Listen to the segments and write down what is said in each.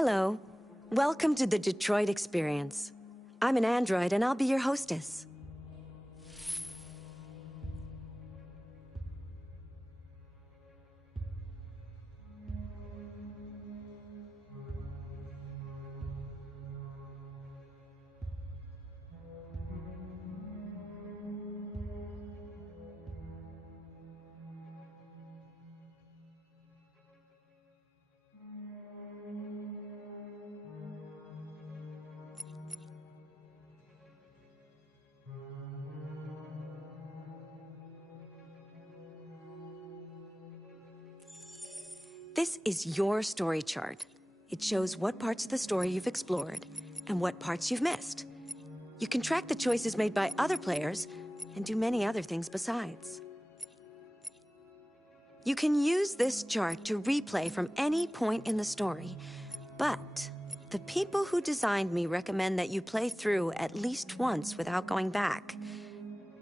Hello. Welcome to the Detroit Experience. I'm an android and I'll be your hostess. This is your story chart. It shows what parts of the story you've explored and what parts you've missed. You can track the choices made by other players and do many other things besides. You can use this chart to replay from any point in the story, but the people who designed me recommend that you play through at least once without going back,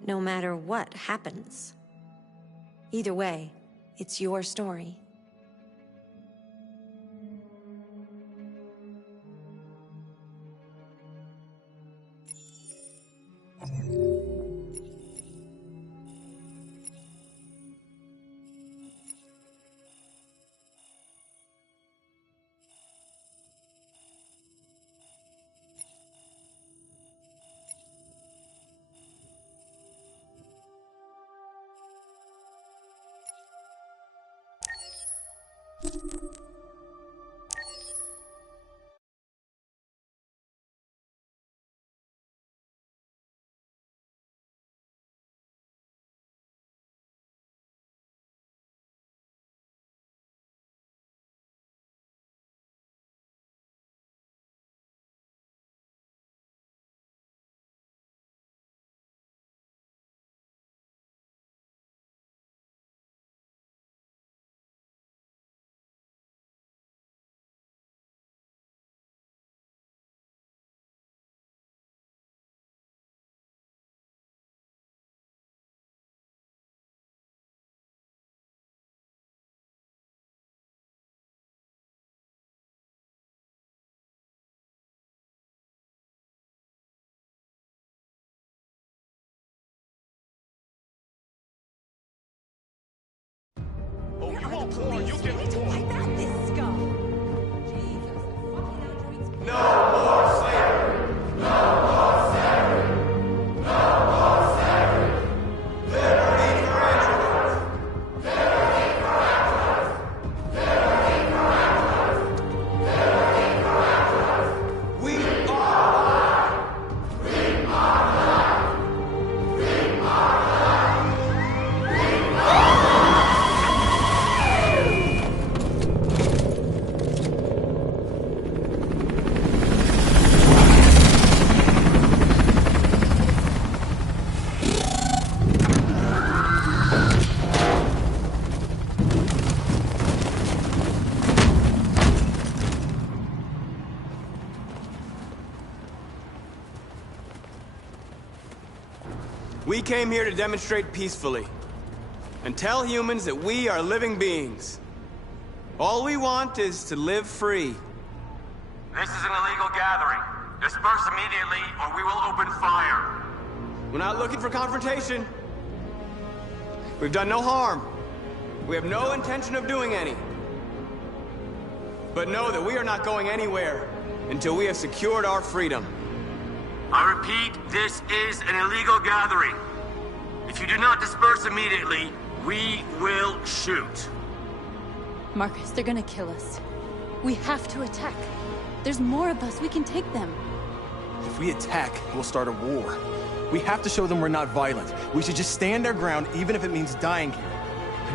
no matter what happens. Either way, it's your story. Oh, you want more? You get more. I got this, Scum. No more slavery. No more slavery. No more slavery. Liberty for androids. Liberty for androids. Liberty for androids. Liberty for androids. We are alive. We are alive. We are alive. We are alive. We came here to demonstrate peacefully and tell humans that we are living beings. All we want is to live free. This is an illegal gathering. Disperse immediately or we will open fire. We're not looking for confrontation. We've done no harm. We have no intention of doing any. But know that we are not going anywhere until we have secured our freedom. I repeat, this is an illegal gathering. If you do not disperse immediately, we will shoot. Marcus, they're gonna kill us. We have to attack. There's more of us. We can take them. If we attack, we'll start a war. We have to show them we're not violent. We should just stand our ground, even if it means dying here.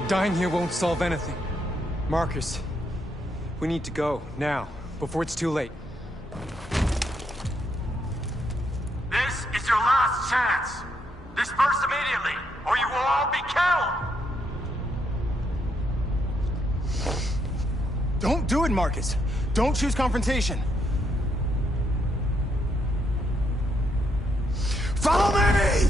Dying here won't solve anything. Marcus, we need to go, now, before it's too late. This is your last chance. Disperse immediately, or you will all be killed. Don't do it, Marcus. Don't choose confrontation. Follow me!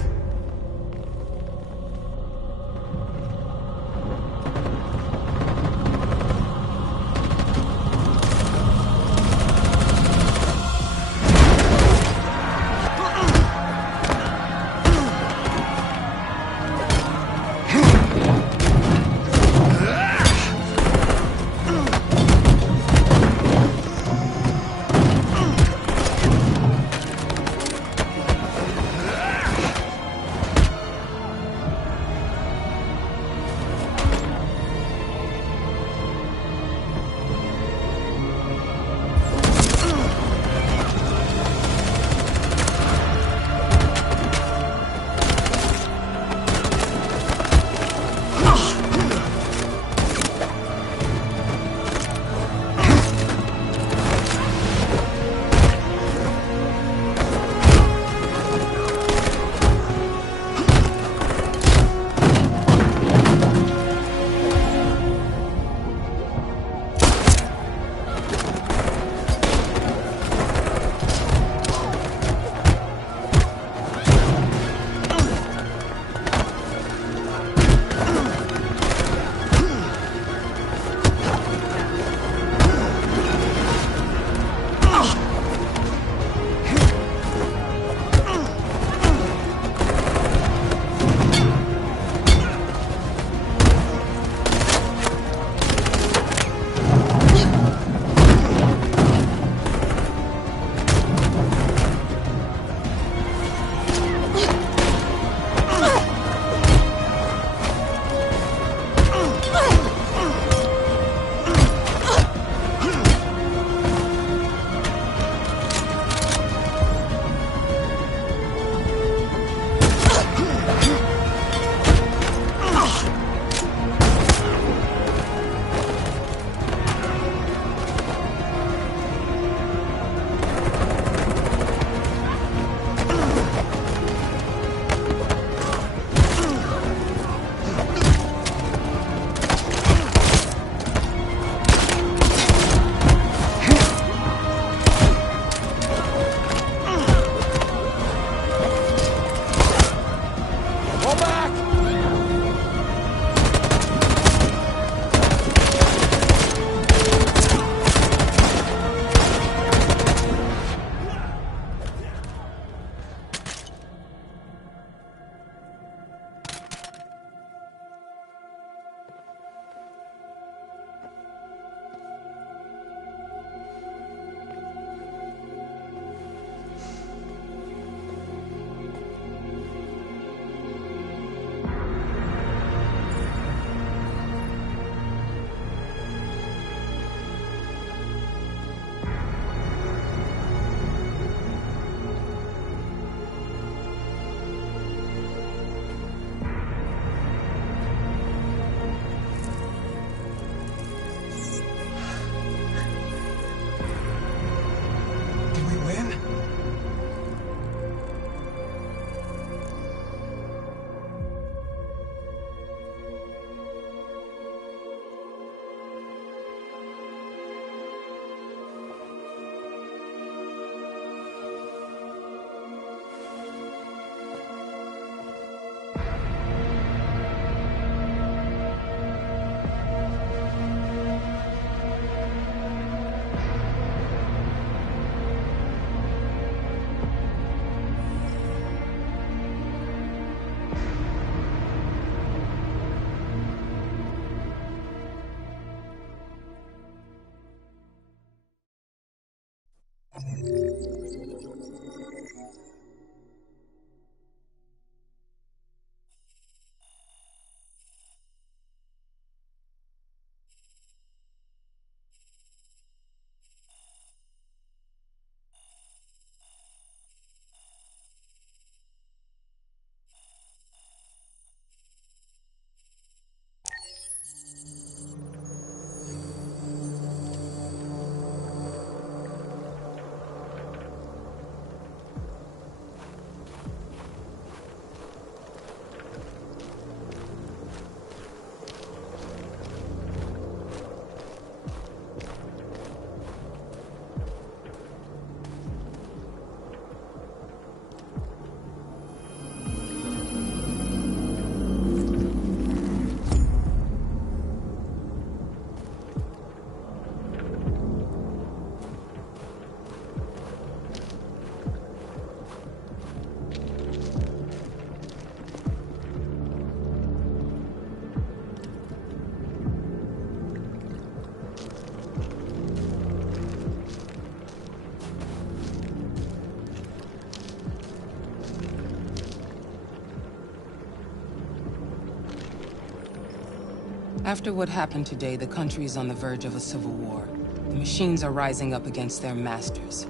After what happened today, the country is on the verge of a civil war. The machines are rising up against their masters.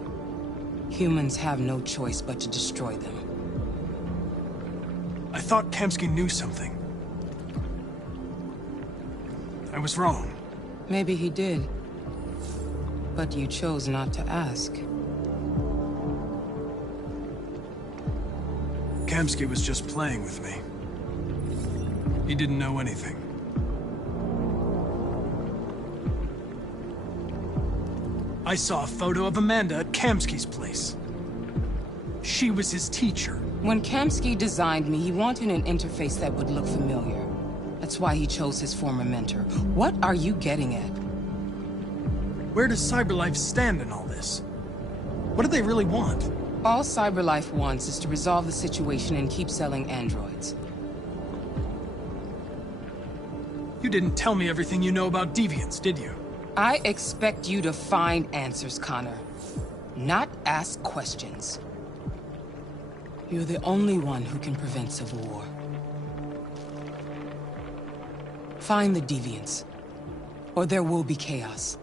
Humans have no choice but to destroy them. I thought Kamsky knew something. I was wrong. Maybe he did. But you chose not to ask. Kamsky was just playing with me. He didn't know anything. I saw a photo of Amanda at Kamsky's place. She was his teacher. When Kamsky designed me, he wanted an interface that would look familiar. That's why he chose his former mentor. What are you getting at? Where does CyberLife stand in all this? What do they really want? All CyberLife wants is to resolve the situation and keep selling androids. You didn't tell me everything you know about deviants, did you? I expect you to find answers, Connor. Not ask questions. You're the only one who can prevent civil war. Find the deviants, or there will be chaos.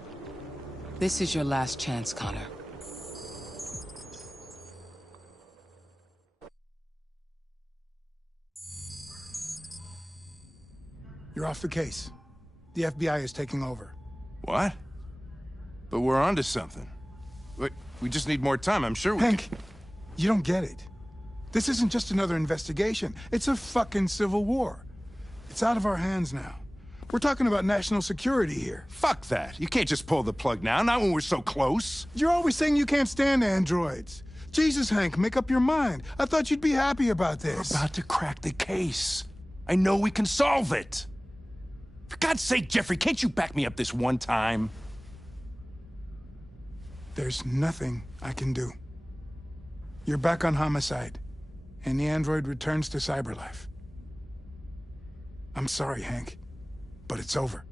This is your last chance, Connor. You're off the case. The FBI is taking over. What? But we're onto something. Wait, we just need more time, I'm sure we Hank, you don't get it. This isn't just another investigation. It's a fucking civil war. It's out of our hands now. We're talking about national security here. Fuck that. You can't just pull the plug now, not when we're so close. You're always saying you can't stand androids. Jesus, Hank, make up your mind. I thought you'd be happy about this. We're about to crack the case. I know we can solve it. For God's sake, Jeffrey, can't you back me up this one time? There's nothing I can do. You're back on homicide, and the android returns to CyberLife. I'm sorry, Hank, but it's over.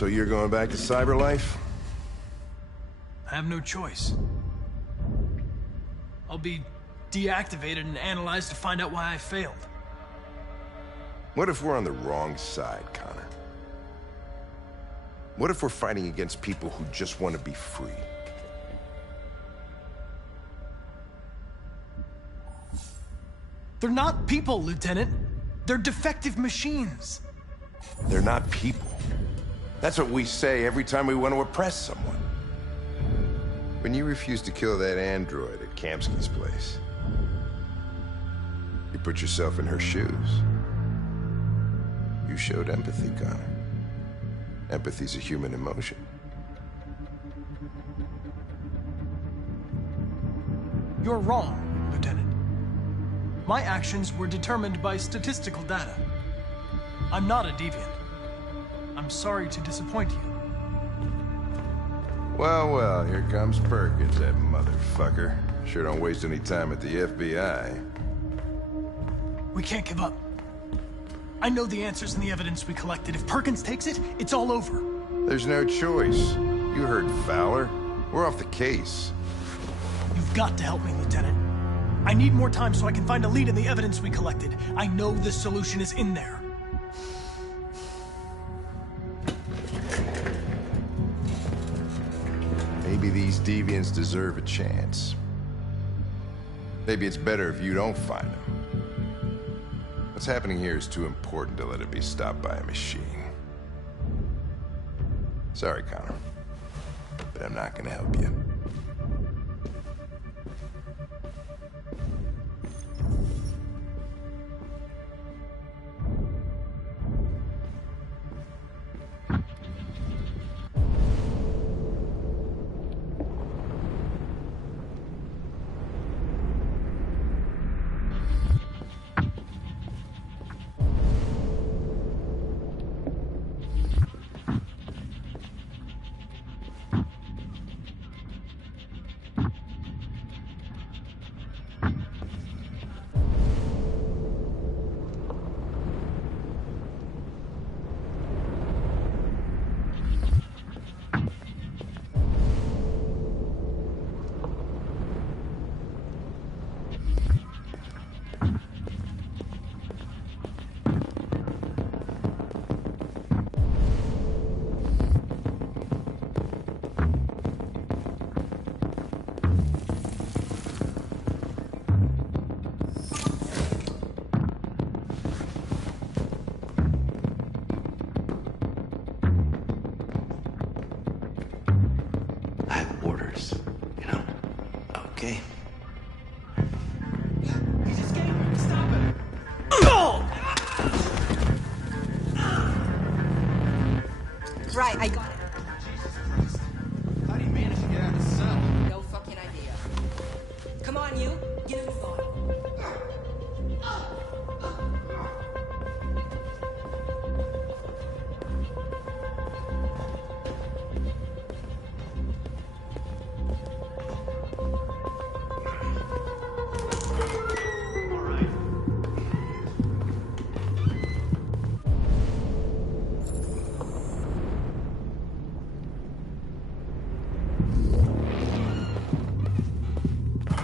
So you're going back to CyberLife? I have no choice. I'll be deactivated and analyzed to find out why I failed. What if we're on the wrong side, Connor? What if we're fighting against people who just want to be free? They're not people, Lieutenant. They're defective machines. They're not people. That's what we say every time we want to oppress someone. When you refused to kill that android at Kamsky's place, you put yourself in her shoes. You showed empathy, Connor. Empathy's a human emotion. You're wrong, Lieutenant. My actions were determined by statistical data. I'm not a deviant. I'm sorry to disappoint you. Well, well, here comes Perkins, that motherfucker. Sure don't waste any time at the FBI. We can't give up. I know the answers and the evidence we collected. If Perkins takes it, it's all over. There's no choice. You heard Fowler. We're off the case. You've got to help me, Lieutenant. I need more time so I can find a lead in the evidence we collected. I know the solution is in there. Maybe these deviants deserve a chance. Maybe it's better if you don't find them. What's happening here is too important to let it be stopped by a machine. Sorry, Connor, but I'm not gonna help you. Okay. He's escaping. Stop him. Right, I got it. How do you manage to get out of the cell? No fucking idea. Come on, you. Get in the phone.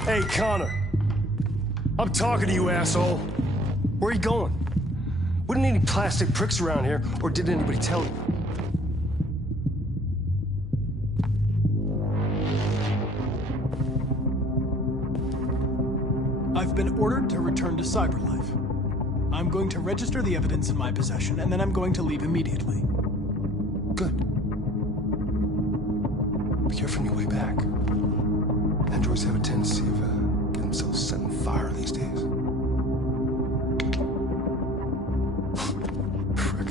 Hey, Connor. I'm talking to you, asshole. Where are you going? Wouldn't need any plastic pricks around here, or did anybody tell you? I've been ordered to return to Cyberlife. I'm going to register the evidence in my possession, and then I'm going to leave immediately. Good. Be careful on your way back. Androids have a tendency of getting themselves set on fire these days. Frick.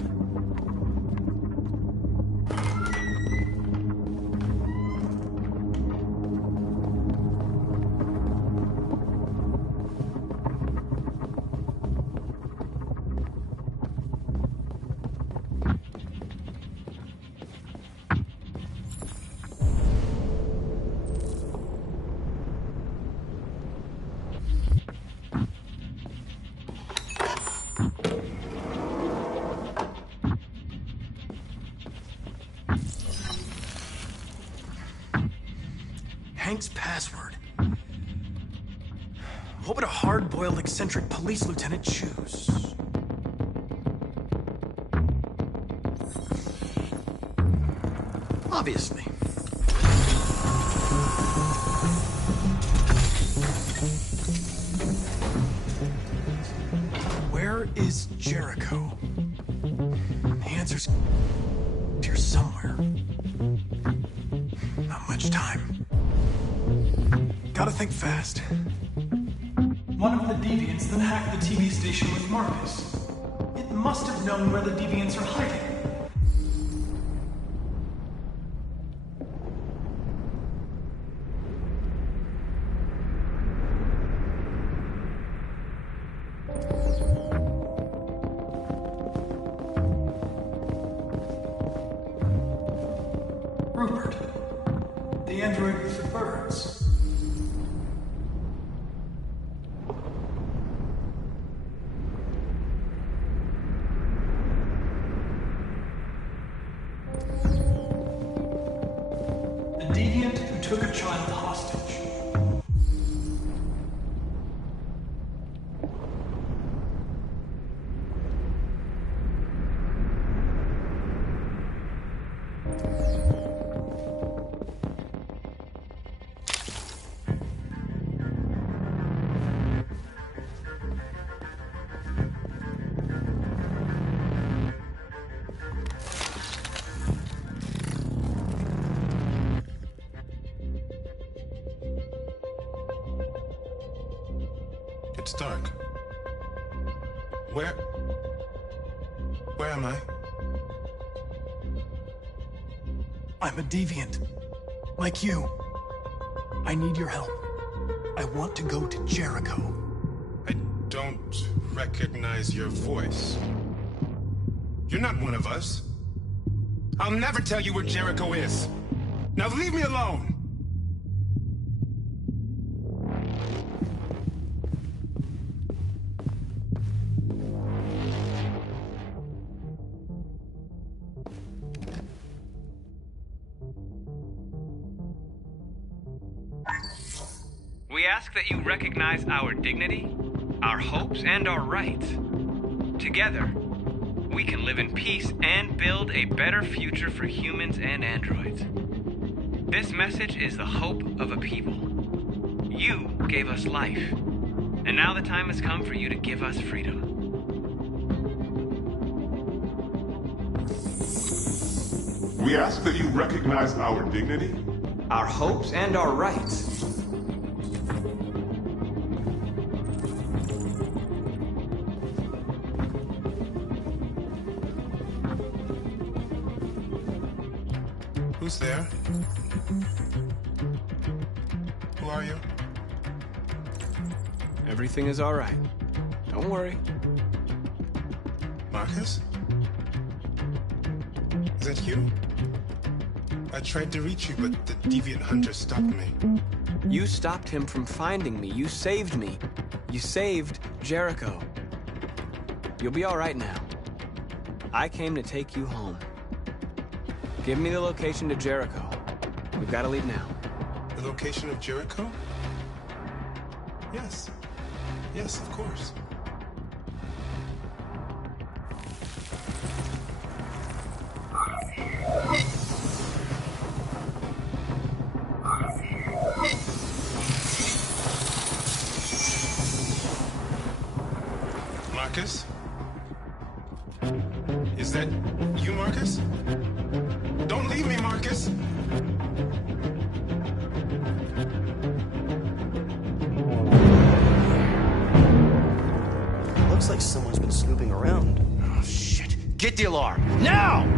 Hank's password. What would a hard-boiled, eccentric police lieutenant choose? Obviously. Where is Jericho? The answer's here somewhere. Not much time. Gotta think fast. One of the deviants that hacked the TV station was Marcus. It must have known where the deviants are hiding. Rupert, the android with the birds. The deviant who took a child hostage. It's dark. Where am I? I'm a deviant. Like you. I need your help. I want to go to Jericho. I don't recognize your voice. You're not one of us. I'll never tell you where Jericho is. Now leave me alone! We ask that you recognize our dignity, our hopes, and our rights. Together, we can live in peace and build a better future for humans and androids. This message is the hope of a people. You gave us life, and now the time has come for you to give us freedom. We ask that you recognize our dignity, our hopes, and our rights. Who's there? Who are you? Everything is all right. Don't worry. Marcus? Is that you? I tried to reach you, but the deviant hunter stopped me. You stopped him from finding me. You saved me. You saved Jericho. You'll be all right now. I came to take you home. Give me the location to Jericho. We've got to leave now. The location of Jericho? Yes. Yes, of course. Marcus? Is that you, Marcus? Don't leave me, Marcus! Looks like someone's been snooping around. Oh, shit. Get the alarm. Now!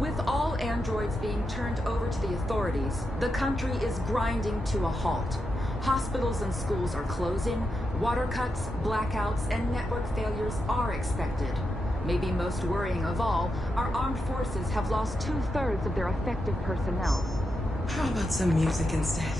With all androids being turned over to the authorities, the country is grinding to a halt. Hospitals and schools are closing, water cuts, blackouts, and network failures are expected. Maybe most worrying of all, our armed forces have lost 2/3 of their effective personnel. How about some music instead?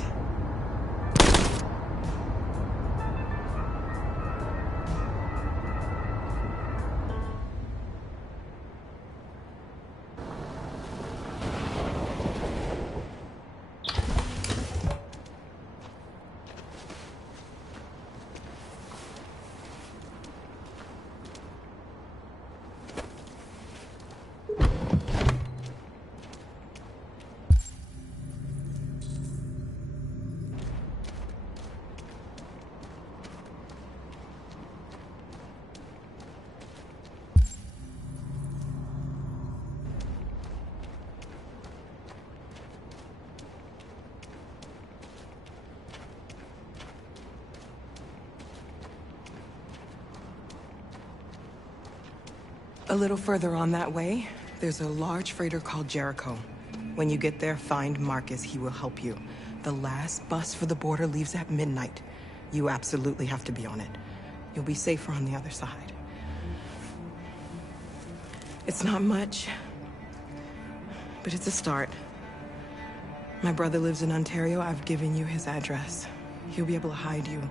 A little further on that way, there's a large freighter called Jericho. When you get there, find Marcus. He will help you. The last bus for the border leaves at midnight. You absolutely have to be on it. You'll be safer on the other side. It's not much, but it's a start. My brother lives in Ontario. I've given you his address. He'll be able to hide you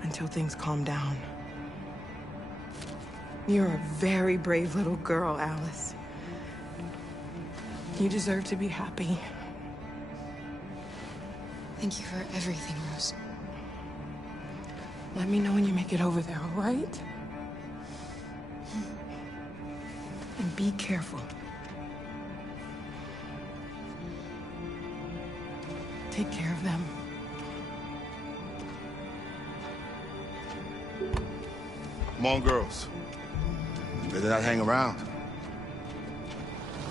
until things calm down. You're a very brave little girl, Alice. You deserve to be happy. Thank you for everything, Rose. Let me know when you make it over there, all right? And be careful. Take care of them. Come on, girls. You better not hang around.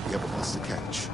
We have a bus to catch.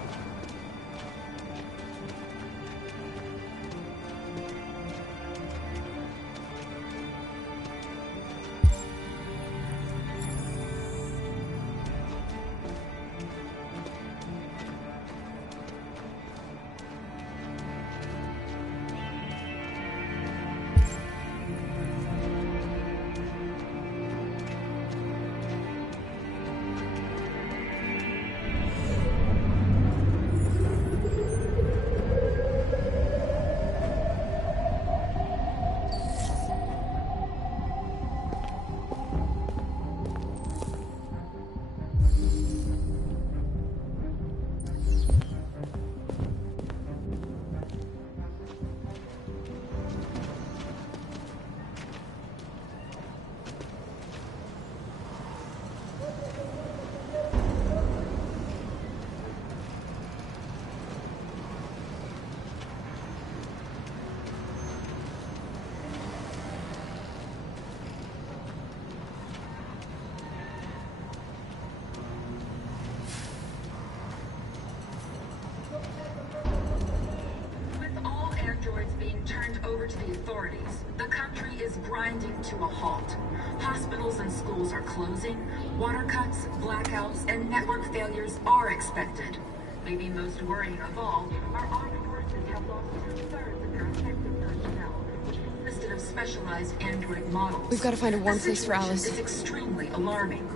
To the authorities, the country is grinding to a halt. Hospitals and schools are closing, water cuts, blackouts, and network failures are expected. Maybe most worrying of all, our armed forces have lost 2/3 of their effective personnel, which consisted of specialized android models. We've got to find a warm place for Alice. It's extremely alarming.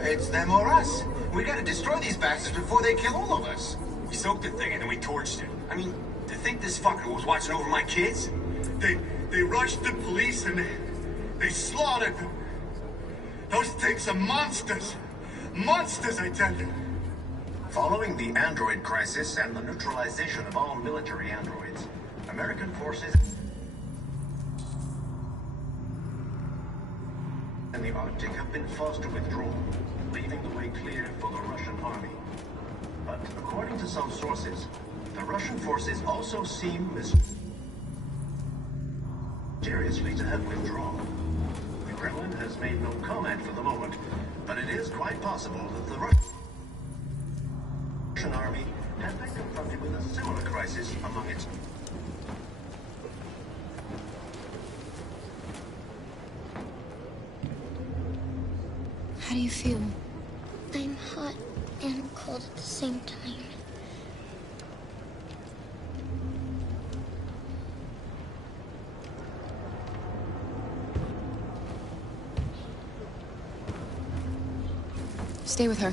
It's them or us. We gotta destroy these bastards before they kill all of us. We soaked the thing and then we torched it. I mean, to think this fucker was watching over my kids? They rushed the police and they slaughtered them. Those things are monsters. Monsters, I tell you. Following the android crisis and the neutralization of all military androids, American forces in the Arctic have been forced to withdraw, leaving the way clear for the Russian army. But according to some sources, the Russian forces also seem mysteriously to have withdrawn. The Kremlin has made no comment for the moment, but it is quite possible that the Russian army has been confronted with a similar crisis among its... How do you feel? I'm hot and cold at the same time. Stay with her.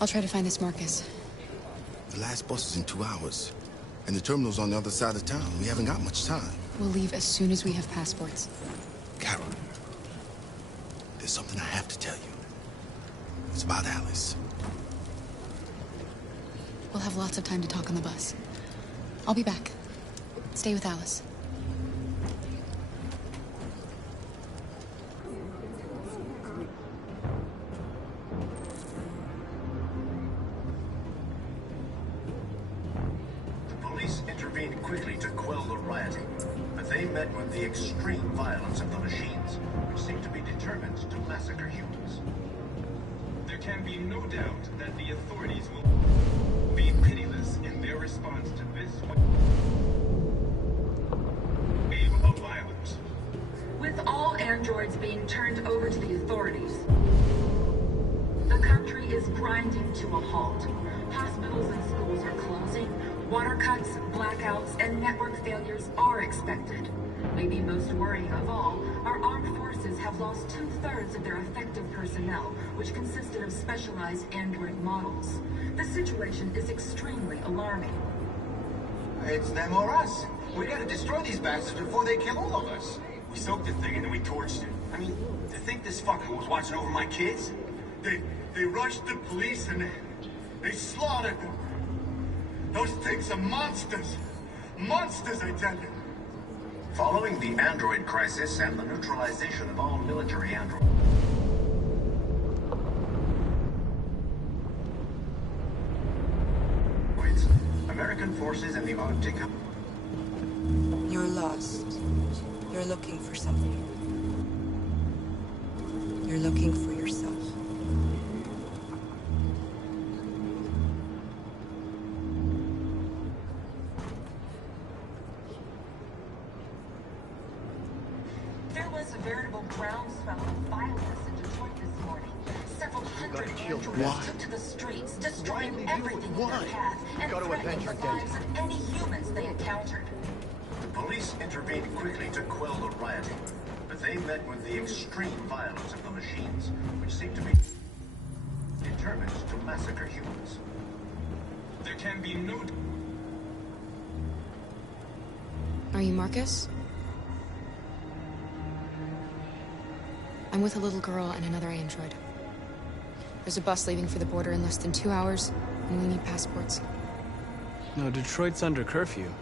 I'll try to find this Marcus. The last bus is in 2 hours. And the terminal's on the other side of town. We haven't got much time. We'll leave as soon as we have passports. Carol, there's something I have to tell you. It's about Alice. We'll have lots of time to talk on the bus. I'll be back. Stay with Alice. Quickly to quell the rioting, but they met with the extreme violence of the machines, which seem to be determined to massacre humans. There can be no doubt that the authorities will be pitiless in their response to this wave of violence. With all androids being turned over to the authorities, is grinding to a halt. Hospitals and schools are closing. Water cuts, blackouts, and network failures are expected. Maybe most worrying of all, our armed forces have lost 2/3 of their effective personnel, which consisted of specialized android models. The situation is extremely alarming. It's them or us. We gotta destroy these bastards before they kill all of us. We soaked the thing and then we torched it. I mean, to think this fucker was watching over my kids? They rushed the police and they slaughtered them. Those things are monsters. Monsters, I tell you. Following the android crisis and the neutralization of all military androids. American forces in the Arctic. You're lost. You're looking for something. You're looking for yourself. There was a veritable groundswell of violence in Detroit this morning. Several hundred androids took to the streets, destroying everything in their path and threatening the lives of any humans they encountered. The police intervened quickly to quell the rioting, but they met with the extreme violence of the machines, which seemed to be determined to massacre humans. There can be no... Are you Marcus? I'm with a little girl and another android. There's a bus leaving for the border in less than 2 hours, and we need passports. No, Detroit's under curfew.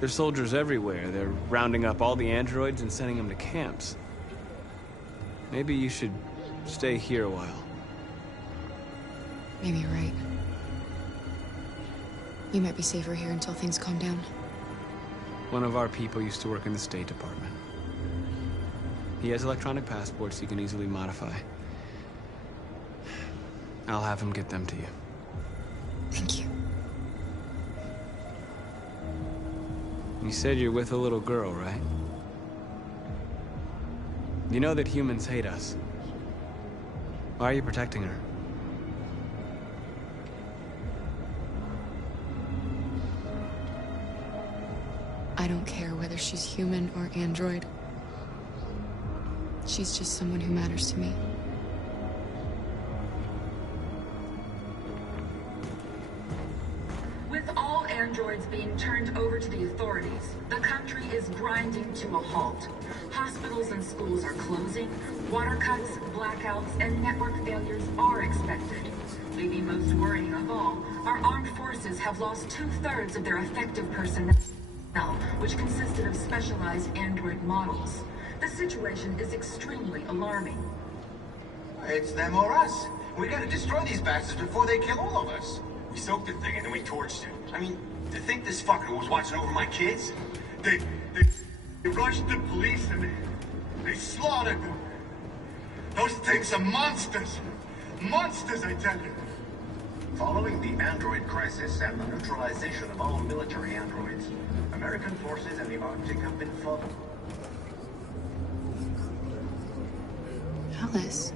There's soldiers everywhere. They're rounding up all the androids and sending them to camps. Maybe you should stay here a while. Maybe you're right. You might be safer here until things calm down. One of our people used to work in the State Department. He has electronic passports he can easily modify. I'll have him get them to you. Thank you. You said you're with a little girl, right? You know that humans hate us. Why are you protecting her? I don't care whether she's human or android. She's just someone who matters to me. With all androids being turned over to the authorities, the country is grinding to a halt. Hospitals and schools are closing. Water cuts, blackouts, and network failures are expected. Maybe most worrying of all, our armed forces have lost 2/3 of their effective personnel, which consisted of specialized android models. The situation is extremely alarming. It's them or us. We gotta destroy these bastards before they kill all of us. We soaked the thing and then we torched it. I mean, to think this fucker was watching over my kids? They rushed the police and they slaughtered them. Those things are monsters. Monsters, I tell you. Following the android crisis and the neutralization of all military androids, American forces in the Arctic have been fought. Alice.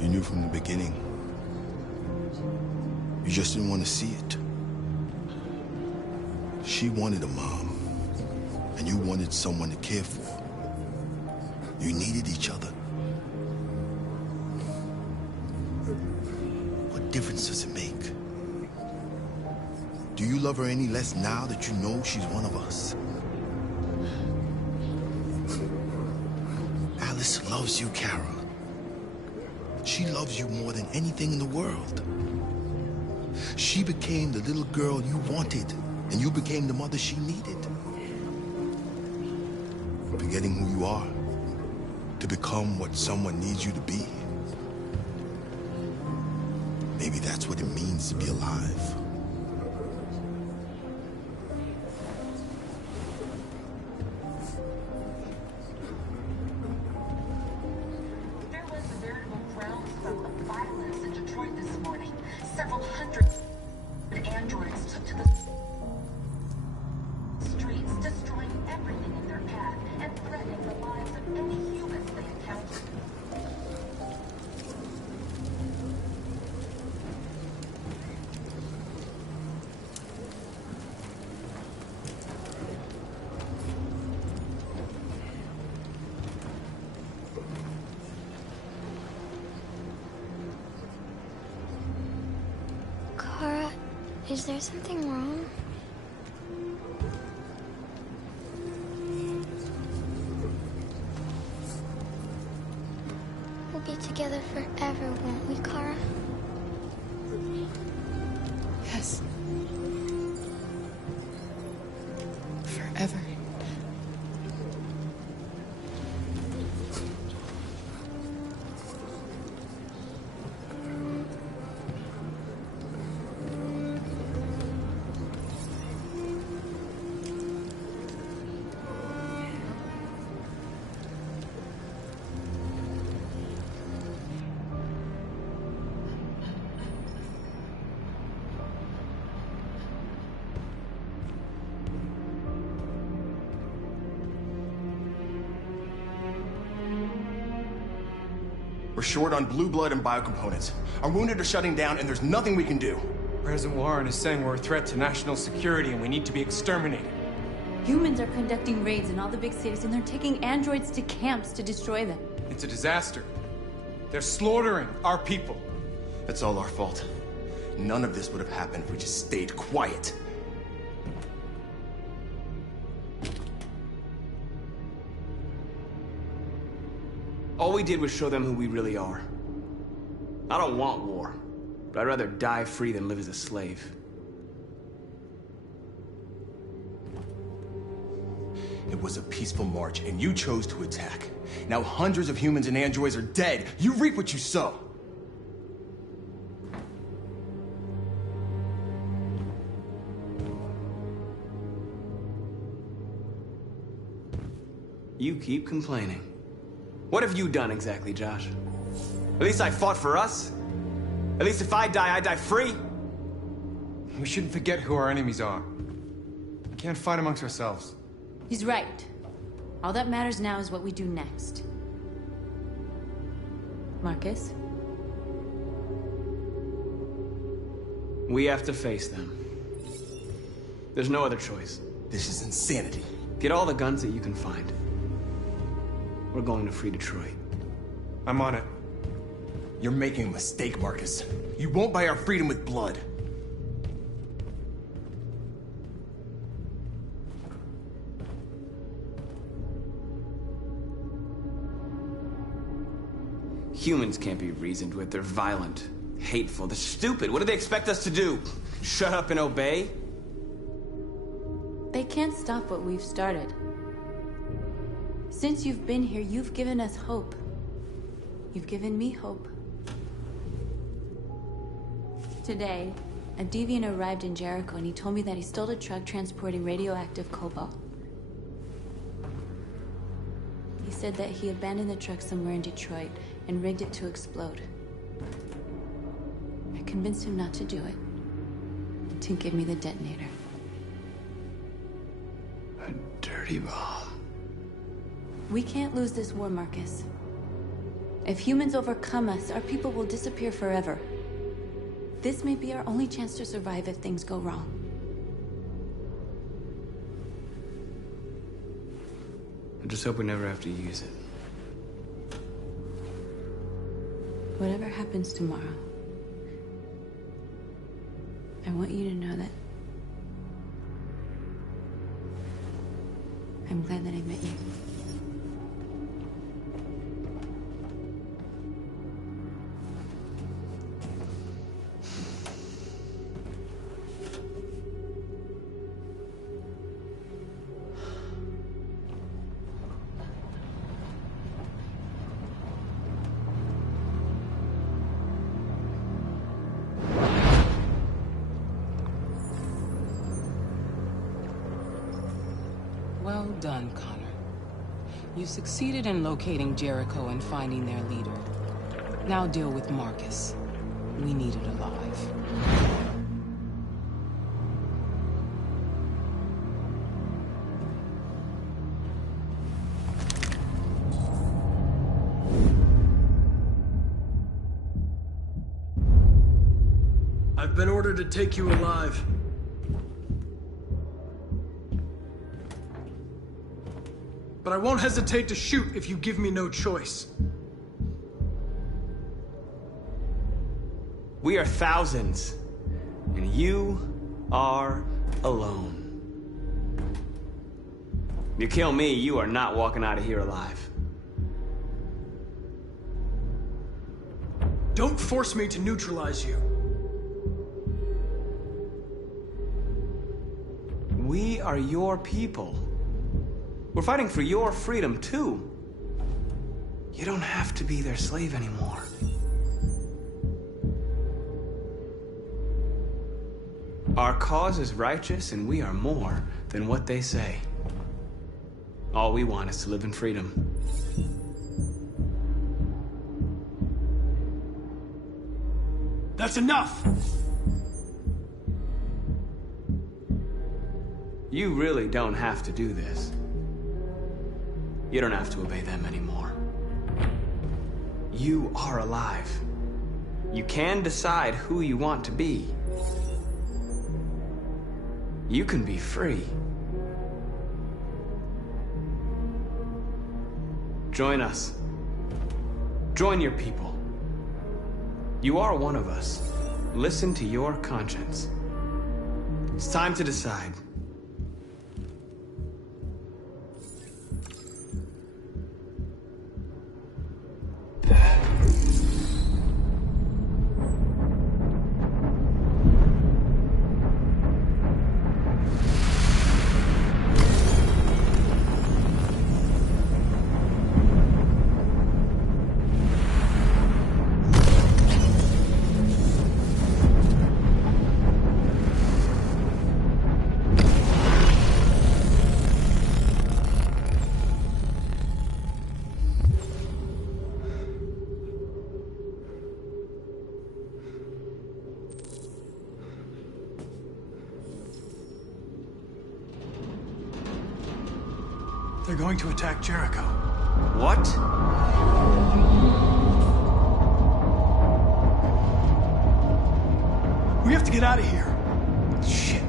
You knew from the beginning. You just didn't want to see it. She wanted a mom, and you wanted someone to care for. You needed each other. What difference does it make? Do you love her any less now that you know she's one of us? Alice loves you, Kara. She loves you more than anything in the world. She became the little girl you wanted, and you became the mother she needed. Forgetting who you are to become what someone needs you to be. Maybe that's what it means to be alive. There was a veritable groundswell of violence in Detroit this morning. Several hundred androids took to the streets, destroying everything in their path and threatening the lives of any humans they encountered. Kara, is there something wrong? We'll be together forever, won't we, Kara? Yes. Forever. We're short on blue blood and biocomponents. Our wounded are shutting down, and there's nothing we can do. President Warren is saying we're a threat to national security and we need to be exterminated. Humans are conducting raids in all the big cities, and they're taking androids to camps to destroy them. It's a disaster. They're slaughtering our people. It's all our fault. None of this would have happened if we just stayed quiet. All we did was show them who we really are. I don't want war, but I'd rather die free than live as a slave. It was a peaceful march, and you chose to attack. Now hundreds of humans and androids are dead. You reap what you sow. You keep complaining. What have you done exactly, Josh? At least I fought for us. At least if I die free. We shouldn't forget who our enemies are. We can't fight amongst ourselves. He's right. All that matters now is what we do next. Marcus? We have to face them. There's no other choice. This is insanity. Get all the guns that you can find. We're going to free Detroit. I'm on it. You're making a mistake, Marcus. You won't buy our freedom with blood. Humans can't be reasoned with. They're violent, hateful, they're stupid. What do they expect us to do? Shut up and obey? They can't stop what we've started. Since you've been here, you've given us hope. You've given me hope. Today, a deviant arrived in Jericho and he told me that he stole a truck transporting radioactive cobalt. He said that he abandoned the truck somewhere in Detroit and rigged it to explode. I convinced him not to do it, and to give me the detonator. A dirty bomb. We can't lose this war, Marcus. If humans overcome us, our people will disappear forever. This may be our only chance to survive if things go wrong. I just hope we never have to use it. Whatever happens tomorrow, I want you to know that I'm glad that I met you. Well done, Connor. You succeeded in locating Jericho and finding their leader. Now deal with Marcus. We need it alive. I've been ordered to take you alive. But I won't hesitate to shoot if you give me no choice. We are thousands, and you are alone. You kill me, you are not walking out of here alive. Don't force me to neutralize you. We are your people. We're fighting for your freedom, too. You don't have to be their slave anymore. Our cause is righteous, and we are more than what they say. All we want is to live in freedom. That's enough! You really don't have to do this. You don't have to obey them anymore. You are alive. You can decide who you want to be. You can be free. Join us. Join your people. You are one of us. Listen to your conscience. It's time to decide. They're going to attack Jericho. What? We have to get out of here. Shit.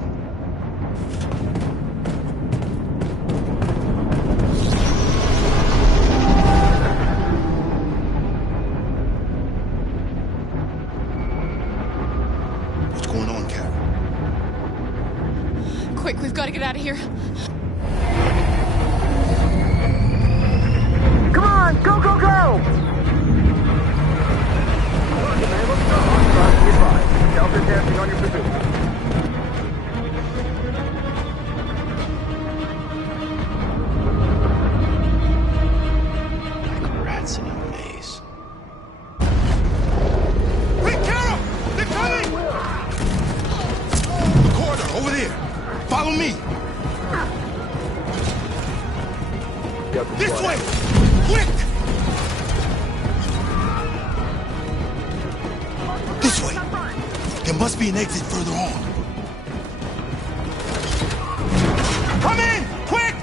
What's going on, Carol? Quick, we've got to get out of here. Come on, go, go, go! Delta dancing on your pursuit. Like rats in a maze. Hey, Carol! They're coming! The corridor, over there. Follow me. This way! Quick! This way! There must be an exit further on. Come in! Quick!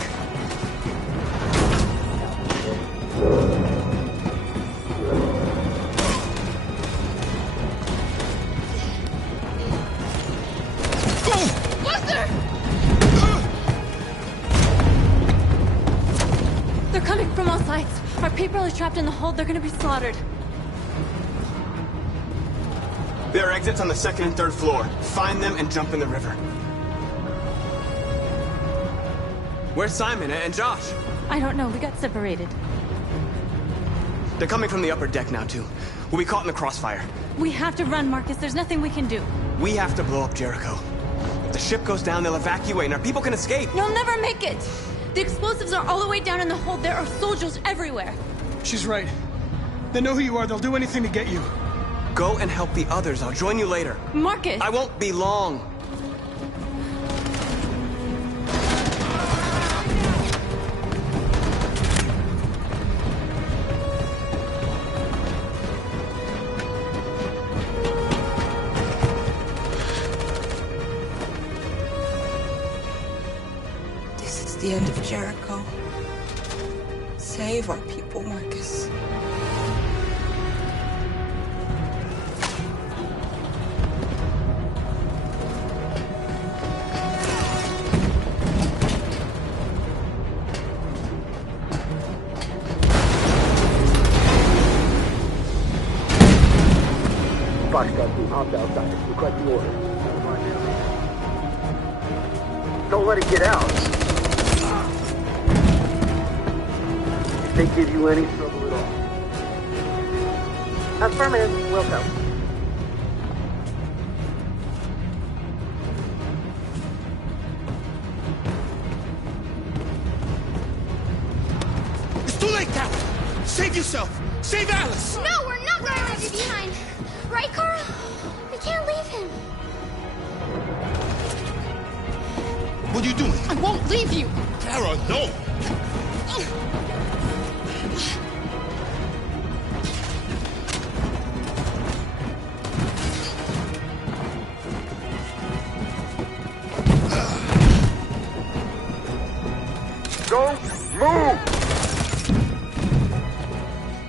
Buster! They're coming from all sides. Our people are trapped in the hold. They're gonna be slaughtered. There are exits on the second and third floor. Find them and jump in the river. Where's Simon and Josh? I don't know. We got separated. They're coming from the upper deck now, too. We'll be caught in the crossfire. We have to run, Marcus. There's nothing we can do. We have to blow up Jericho. If the ship goes down, they'll evacuate and our people can escape. You'll never make it! The explosives are all the way down in the hold. There are soldiers everywhere. She's right. They know who you are. They'll do anything to get you. Go and help the others. I'll join you later. Marcus! I won't be long. the end of Jericho. Save our people, Marcus. Foxtrot team, hopped outside. Request the order. Don't let it get out. If they give you any trouble at all. Affirmative. Welcome. It's too late, Cal! Save yourself! Save Alice! No, we're not going to leave you behind. Right, Carl? We can't leave him. What are you doing? I won't leave you! Kara, no! Don't move!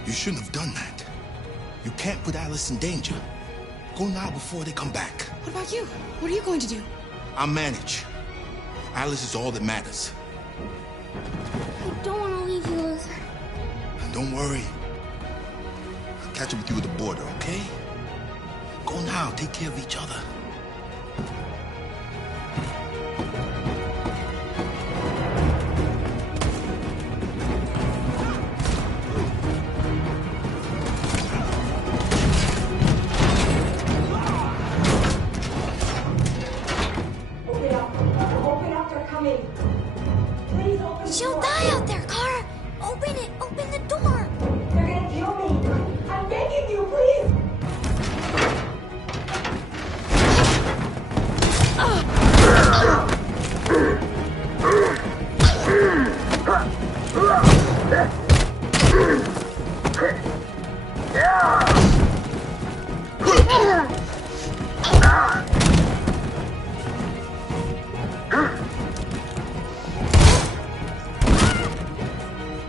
You shouldn't have done that. You can't put Alice in danger. Go now before they come back. What about you? What are you going to do? I'll manage. Alice is all that matters. I don't want to leave you, Luther. And don't worry. I'll catch up with you at the border, okay? Go now. Take care of each other. She'll die out there, Kara. Open it. Open the door. They're gonna kill me. I'm begging you, please.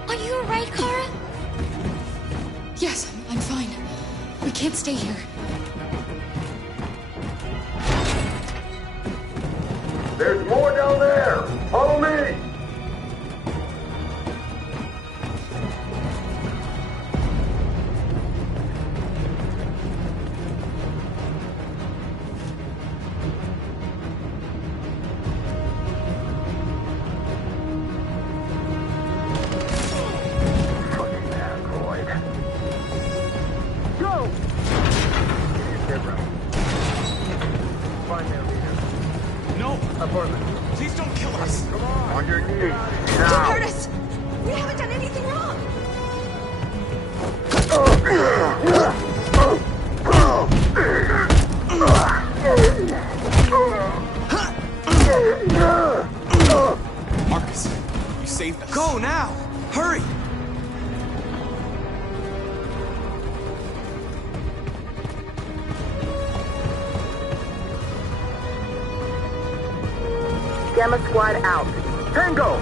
Are you alright, Kara? Yes, I'm fine. We can't stay here. There's more down there! Follow me! Fucking android. Go! Get right. Find their leader. No! Apartment. Please don't kill us! Come on! On your knees. Don't Now! hurt us. We haven't done anything wrong. Marcus, you saved us. Go now! Hurry! Gamma Squad out. Tango!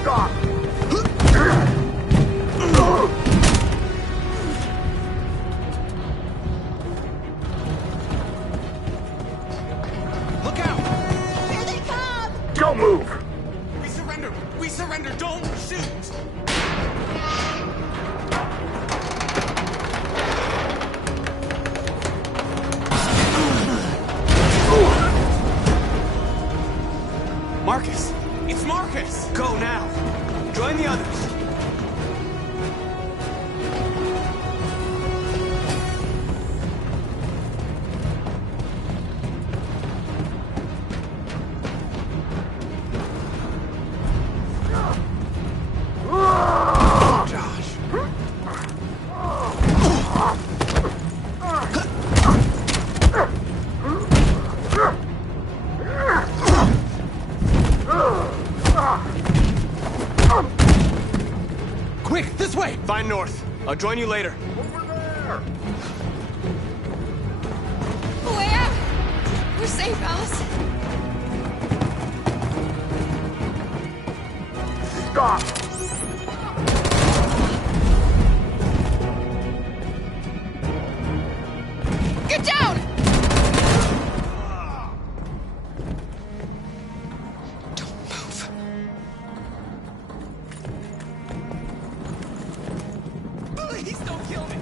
Stop! Look out! Here they come. Don't move! We surrender! We surrender! Don't shoot! Marcus! It's Marcus! Go now! Join the others! Quick, this way! Find North. I'll join you later. Where? safe, Alice. Stop! Get down! Don't move. Please don't kill me!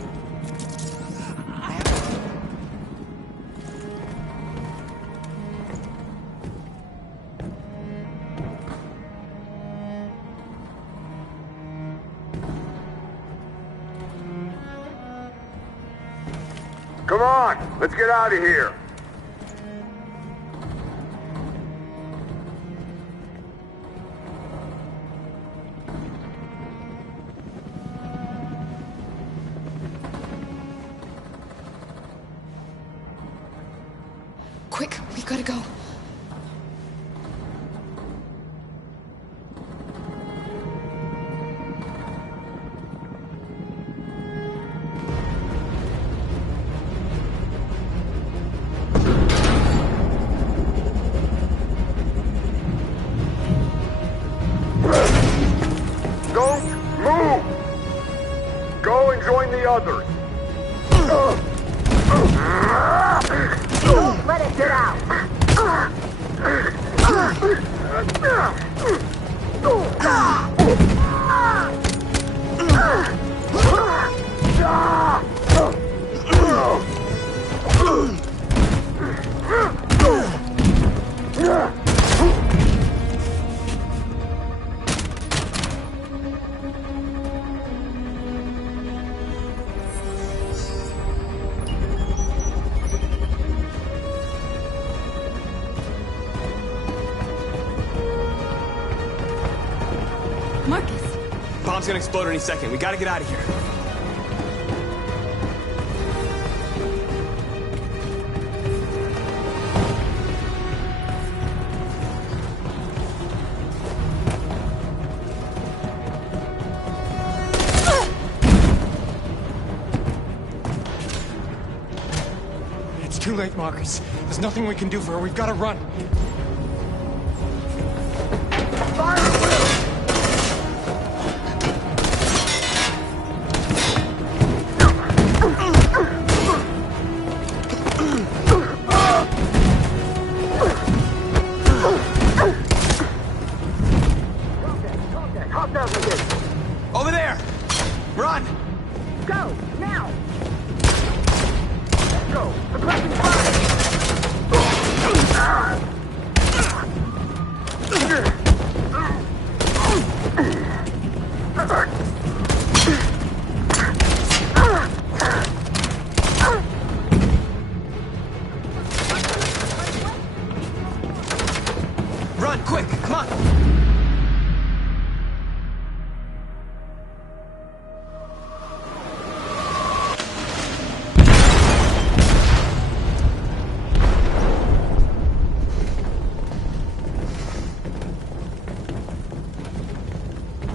Come on, let's get out of here. Quick, we gotta go. Don't move! Go and join the others. Don't let it get out. Marcus! Bomb's gonna explode any second. We gotta get out of here. It's too late, Marcus. There's nothing we can do for her. We've got to run. Over there! Run! Go, now! Let's go! Suppressing fire! Run, quick! Come on!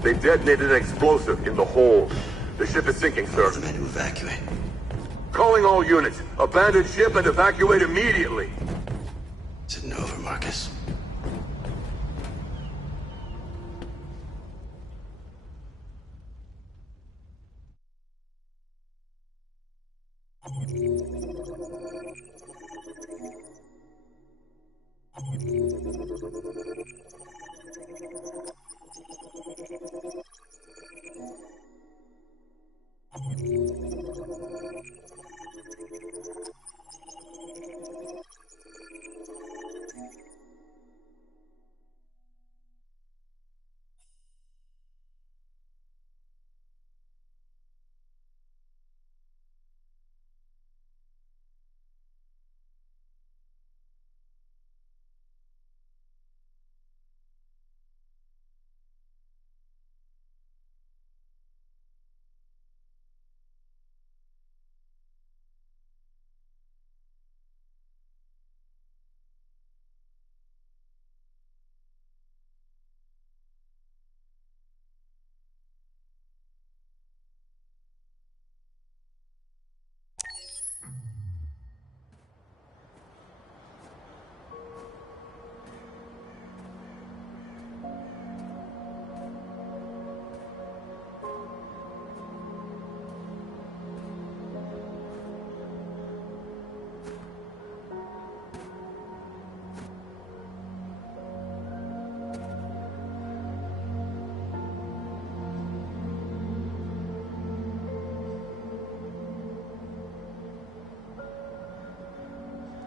They detonated an explosive in the hold. The ship is sinking, sir. Men to evacuate. Calling all units. Abandon ship and evacuate immediately. Is it over, Marcus?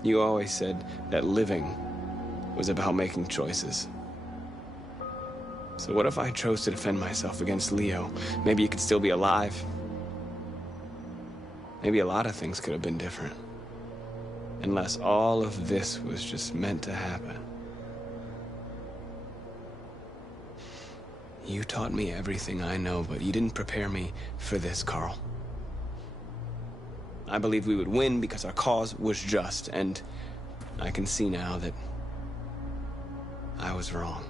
You always said that living was about making choices. So what if I chose to defend myself against Leo? Maybe you could still be alive. Maybe a lot of things could have been different. Unless all of this was just meant to happen. You taught me everything I know, but you didn't prepare me for this, Carl. I believed we would win because our cause was just, and I can see now that I was wrong.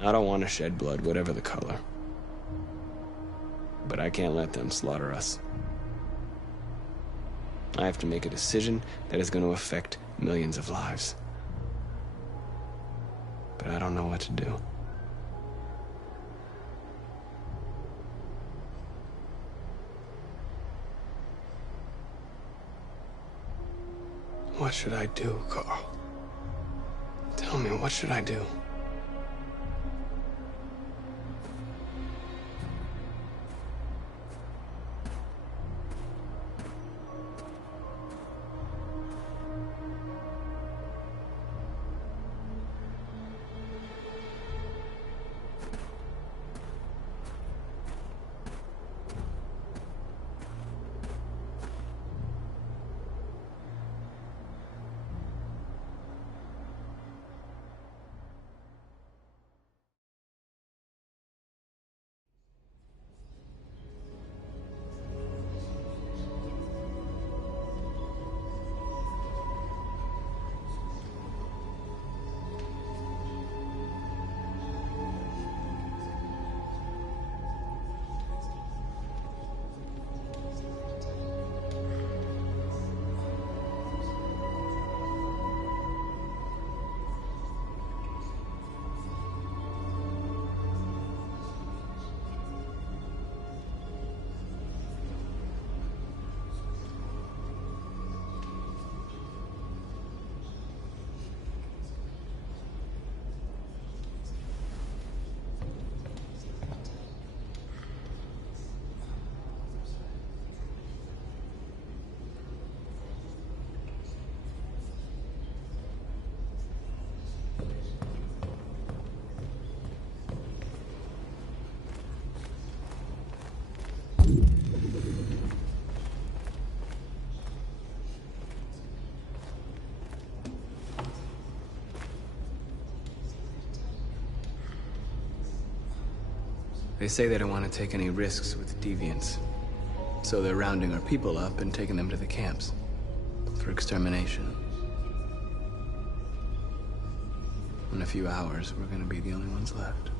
I don't want to shed blood, whatever the color. But I can't let them slaughter us. I have to make a decision that is going to affect millions of lives. But I don't know what to do. What should I do, Carl? Tell me, what should I do? They say they don't want to take any risks with deviants. So they're rounding our people up and taking them to the camps for extermination. In a few hours, we're gonna be the only ones left.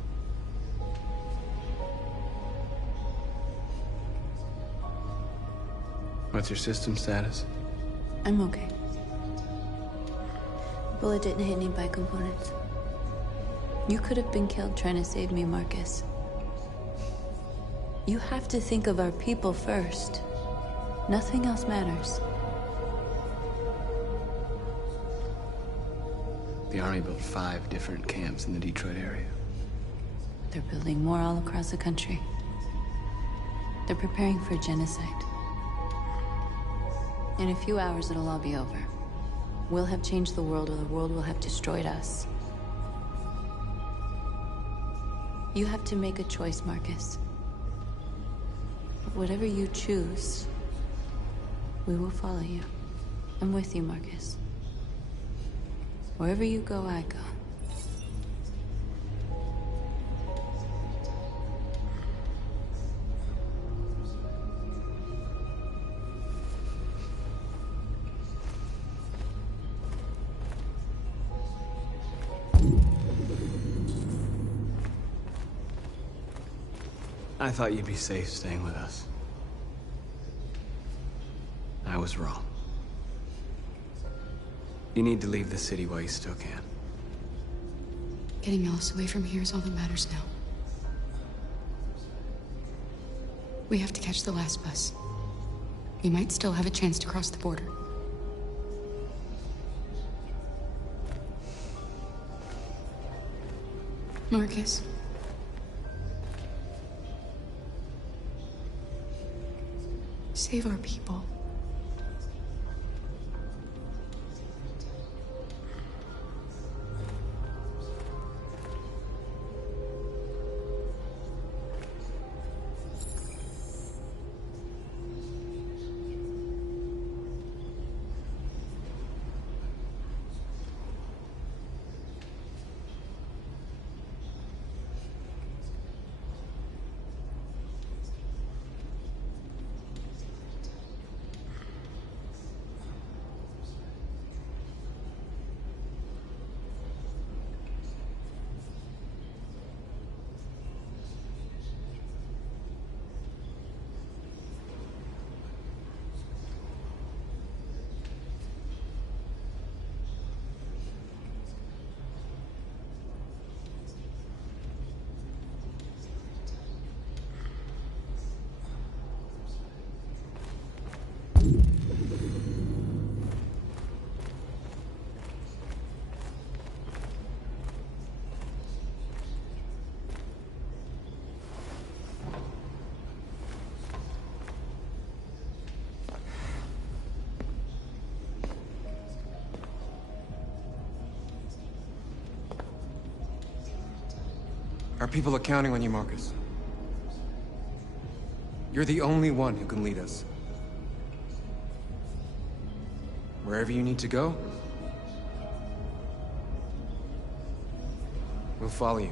What's your system status? I'm okay. Bullet didn't hit any bicomponents. You could have been killed trying to save me, Marcus. You have to think of our people first. Nothing else matters. The Army built 5 different camps in the Detroit area. They're building more all across the country. They're preparing for genocide. In a few hours, it'll all be over. We'll have changed the world, or the world will have destroyed us. You have to make a choice, Marcus. But whatever you choose, we will follow you. I'm with you, Marcus. Wherever you go, I go. I thought you'd be safe staying with us. I was wrong. You need to leave the city while you still can. Getting Alice away from here is all that matters now. We have to catch the last bus. We might still have a chance to cross the border. Marcus. Save our people. Our people are counting on you, Marcus. You're the only one who can lead us. Wherever you need to go, we'll follow you.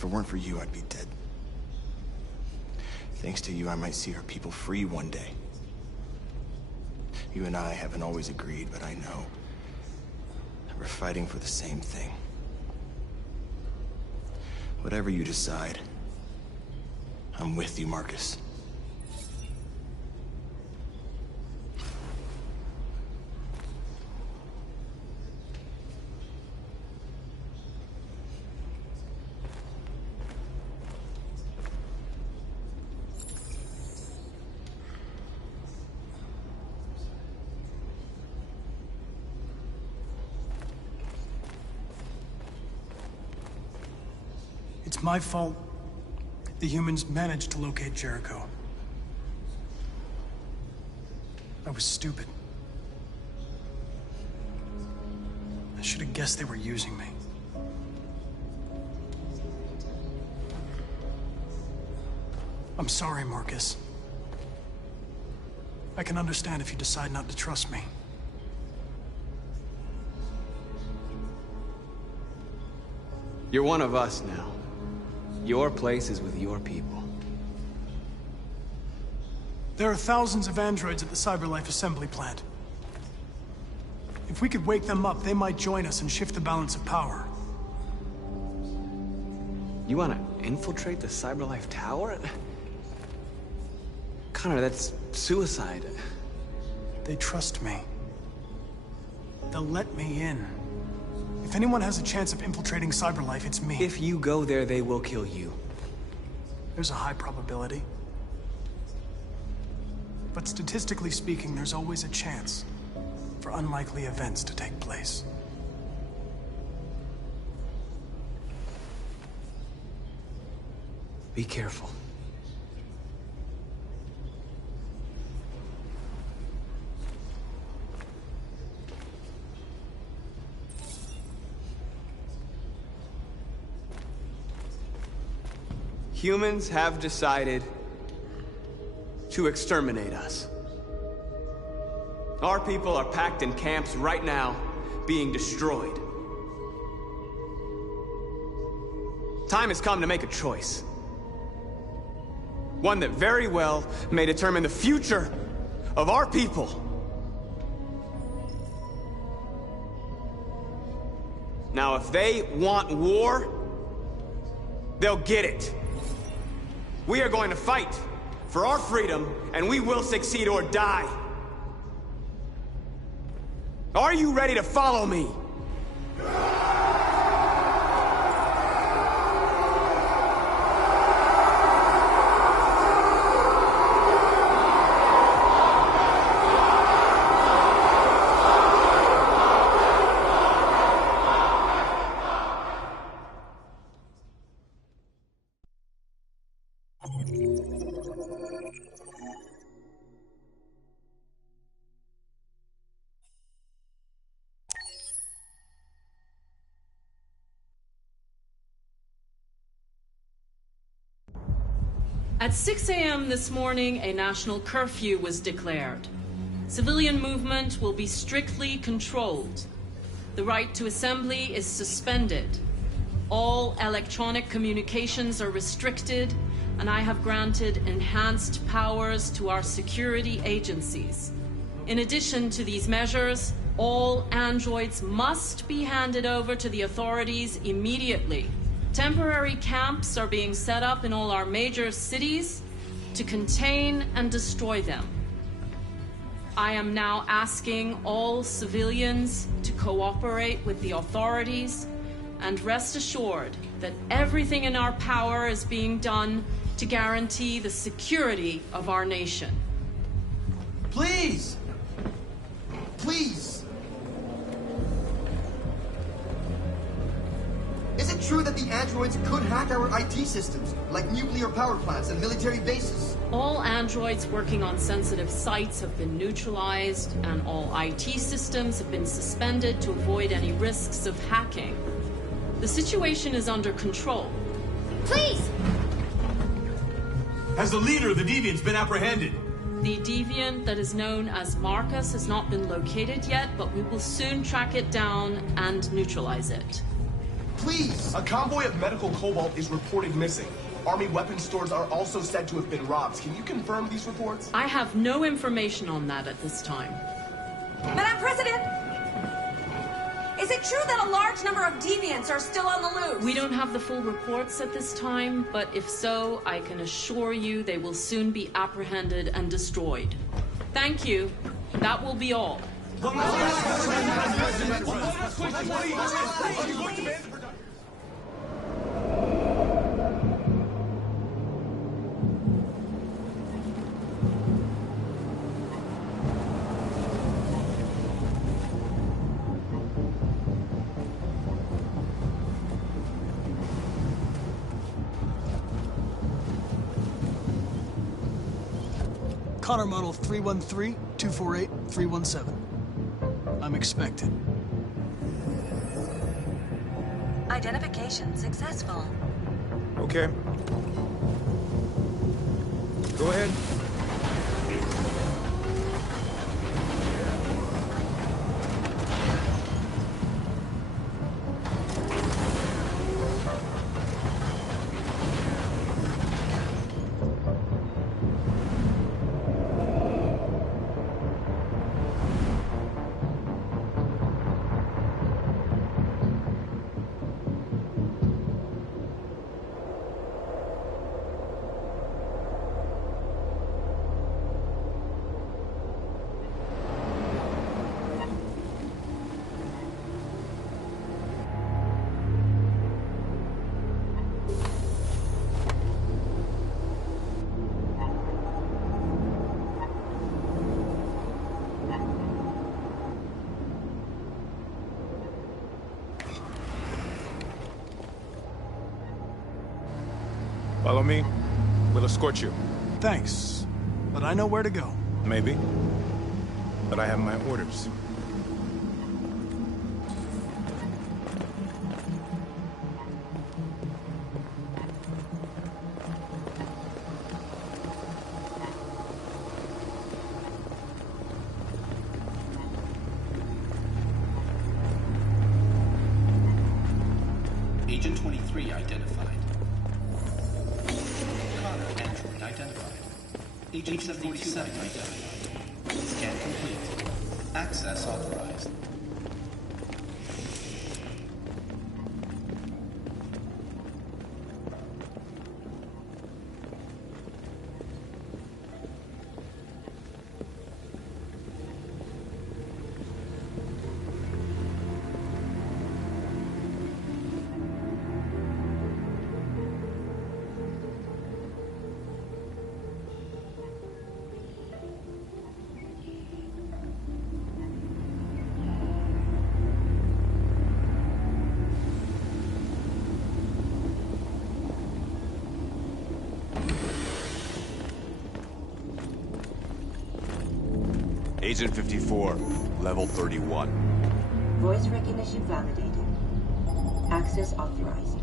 If it weren't for you, I'd be dead. Thanks to you, I might see our people free one day. You and I haven't always agreed, but I know that we're fighting for the same thing. Whatever you decide, I'm with you, Marcus. It's my fault the humans managed to locate Jericho. I was stupid. I should have guessed they were using me. I'm sorry, Marcus. I can understand if you decide not to trust me. You're one of us now. Your place is with your people. There are thousands of androids at the CyberLife assembly plant. If we could wake them up, they might join us and shift the balance of power. You want to infiltrate the CyberLife tower? Connor, that's suicide. They trust me. They'll let me in. If anyone has a chance of infiltrating CyberLife, it's me. If you go there, they will kill you. There's a high probability. But statistically speaking, there's always a chance. for unlikely events to take place. Be careful. Humans have decided to exterminate us. Our people are packed in camps right now, being destroyed. Time has come to make a choice. One that very well may determine the future of our people. Now, if they want war, they'll get it. We are going to fight for our freedom, and we will succeed or die. Are you ready to follow me? At 6 a.m. this morning, a national curfew was declared. Civilian movement will be strictly controlled. The right to assembly is suspended. All electronic communications are restricted, and I have granted enhanced powers to our security agencies. In addition to these measures, all androids must be handed over to the authorities immediately. Temporary camps are being set up in all our major cities to contain and destroy them. I am now asking all civilians to cooperate with the authorities and rest assured that everything in our power is being done to guarantee the security of our nation. Please! Please! Is it true that the androids could hack our IT systems, like nuclear power plants and military bases? All androids working on sensitive sites have been neutralized, and all IT systems have been suspended to avoid any risks of hacking. The situation is under control. Please! Has the leader of the Deviants been apprehended? The deviant that is known as Marcus has not been located yet, but we will soon track it down and neutralize it. Please! A convoy of medical cobalt is reported missing. Army weapons stores are also said to have been robbed. Can you confirm these reports? I have no information on that at this time. Madam President! Is it true that a large number of deviants are still on the loose? We don't have the full reports at this time, but if so, I can assure you they will soon be apprehended and destroyed. Thank you. That will be all. Connor Model 313-248-317. I'm expected. Identification successful. Okay. Go ahead. Follow me. We'll escort you. Thanks, but I know where to go. Maybe. But I have my orders. Agent 23 identified. Connor android identified. Agent 47 identified. Scan complete. Access authorized. Agent 54, level 31. Voice recognition validated. Access authorized.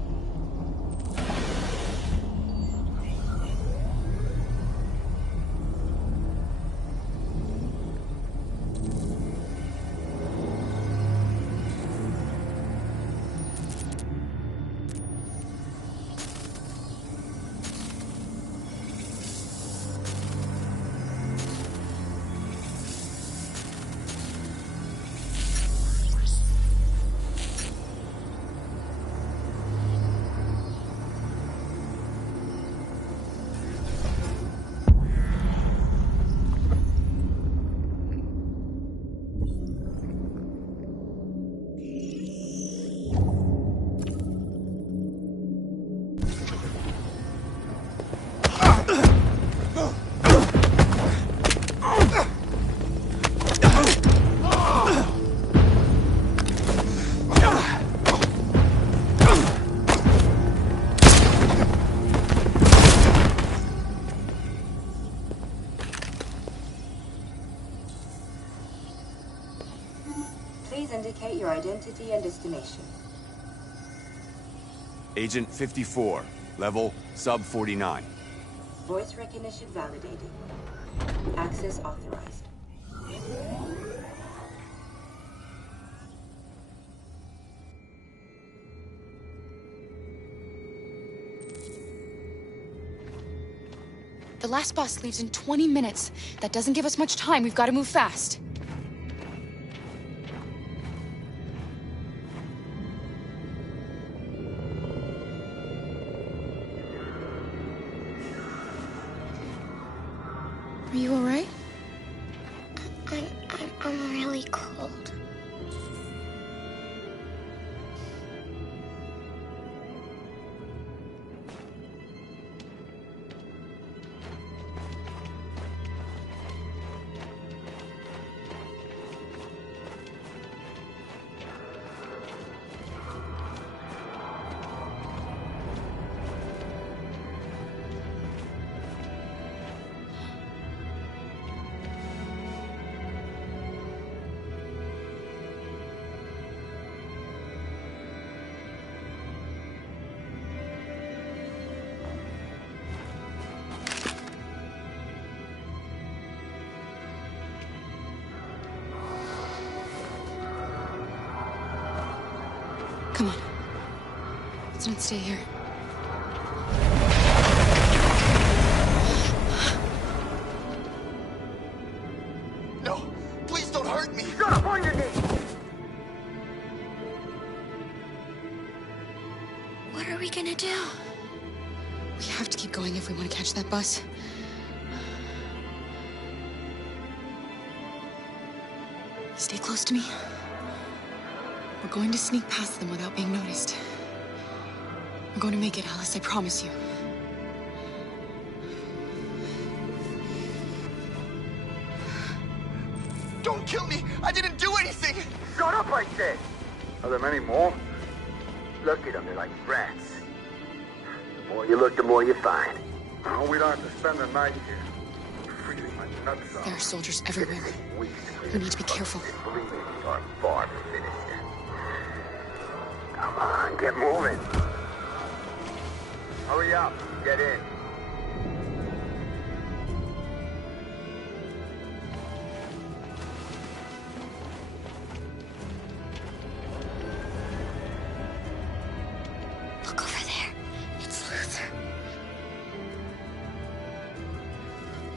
Please indicate your identity and destination. Agent 54, level sub 49. Voice recognition validated. Access authorized. The last bus leaves in 20 minutes. That doesn't give us much time. We've got to move fast. Are you all right? I'm really cold. Come on. Let's not stay here. No, please don't hurt me. Shut up on your knees. What are we gonna do? We have to keep going if we want to catch that bus. Stay close to me. We're going to sneak past them without being noticed. We're going to make it, Alice, I promise you. Don't kill me! I didn't do anything! Shut up, I said! Are there many more? Look at them, they're like rats. The more you look, the more you find. No, we don't have to spend the night here. Freezing my nuts off. There are soldiers everywhere. We need to be careful. Believe me, we are far from finished. Come on, get moving. Hurry up, get in. Look over there. It's Luther.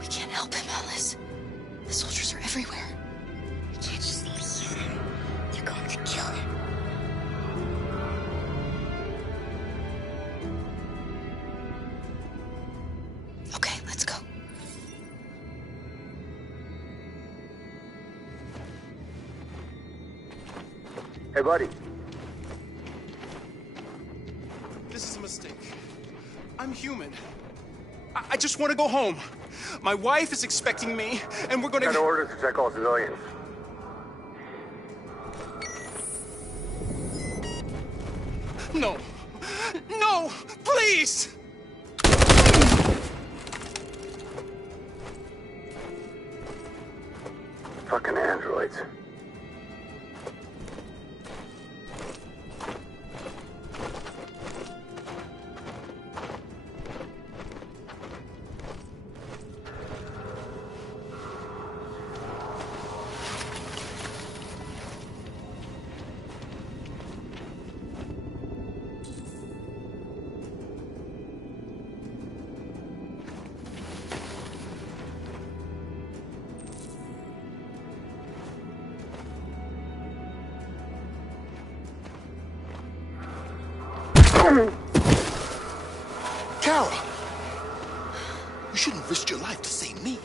We can't help him, Alice. The soldiers are everywhere. We can't just leave him. They're going to kill him. Okay, let's go. Hey, buddy. This is a mistake. I'm human. I just want to go home. My wife is expecting me, and we're gonna... Got orders to check all civilians. No. No! Please! Fucking androids. Kara! You shouldn't risk your life to save me.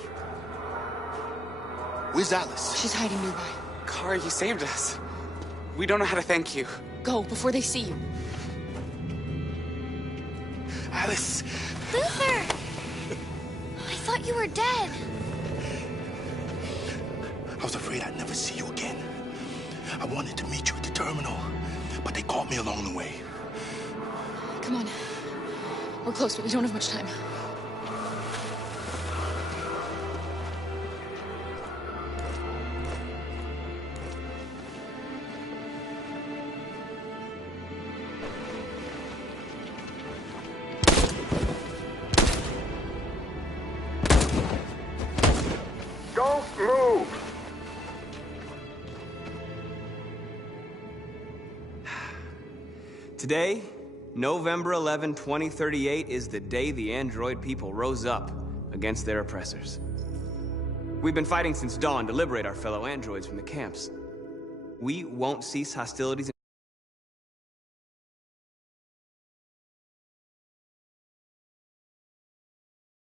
Where's Alice? She's hiding nearby. Kara, you saved us. We don't know how to thank you. Go, before they see you. Alice! Luther! I thought you were dead. I was afraid I'd never see you again. I wanted to meet you at the terminal, but they caught me along the way. Come on. We're close, but we don't have much time. Don't move! Today, November 11, 2038, is the day the android people rose up against their oppressors. We've been fighting since dawn to liberate our fellow androids from the camps. We won't cease hostilities